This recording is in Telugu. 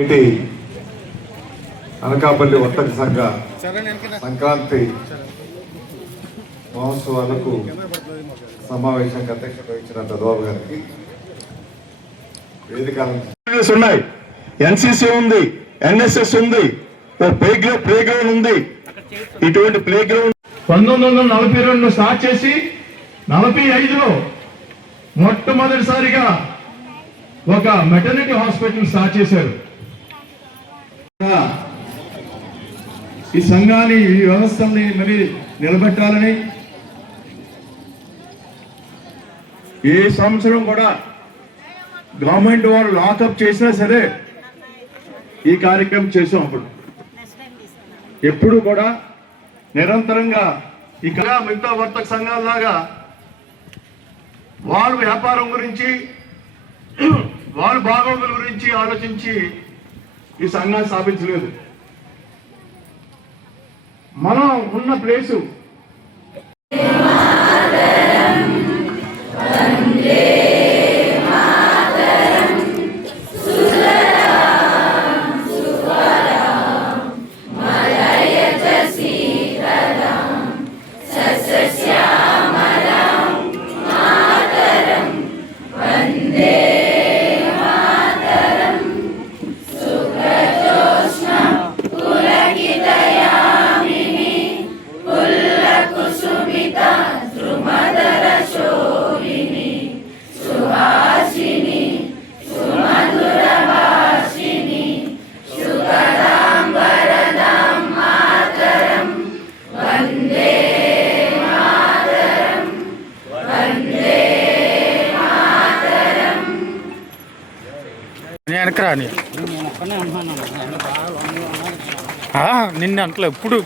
ఏంటి అనకాపల్లి వర్తక సంఘ సంక్రాంతి మహోత్సవాలకు సమావేశానికి అధ్యక్షత వహించిన దదబాబు గారికి వేదిక ఉన్నాయి, ఎన్సిసి ఉంది, ఎన్ఎస్ఎస్ ఉంది, ప్లే గ్రౌండ్ ఉంది. ఇటువంటి ప్లే గ్రౌండ్ 1942 స్టార్ట్ చేసి 45లో మొట్టమొదటిసారిగా ఒక మెటర్నిటీ హాస్పిటల్ స్టార్ట్ చేశారు. ఈ సంఘాన్ని, ఈ వ్యవస్థని మరి నిలబెట్టాలని ఏ సంవత్సరం కూడా గవర్నమెంట్ వారు లాకప్ చేసినా సరే ఈ కార్యక్రమం చేసాం. అప్పుడు ఎప్పుడు కూడా నిరంతరంగా ఇక్కడ మిగతా వర్తక సంఘాలలాగా వాళ్ళ వ్యాపారం గురించి, వాళ్ళ బాగోగుల గురించి ఆలోచించి ఈ సంఘాన్ని స్థాపించలేదు. మనం ఉన్న ప్లేసు నిన్న అంటలే ఇప్పుడు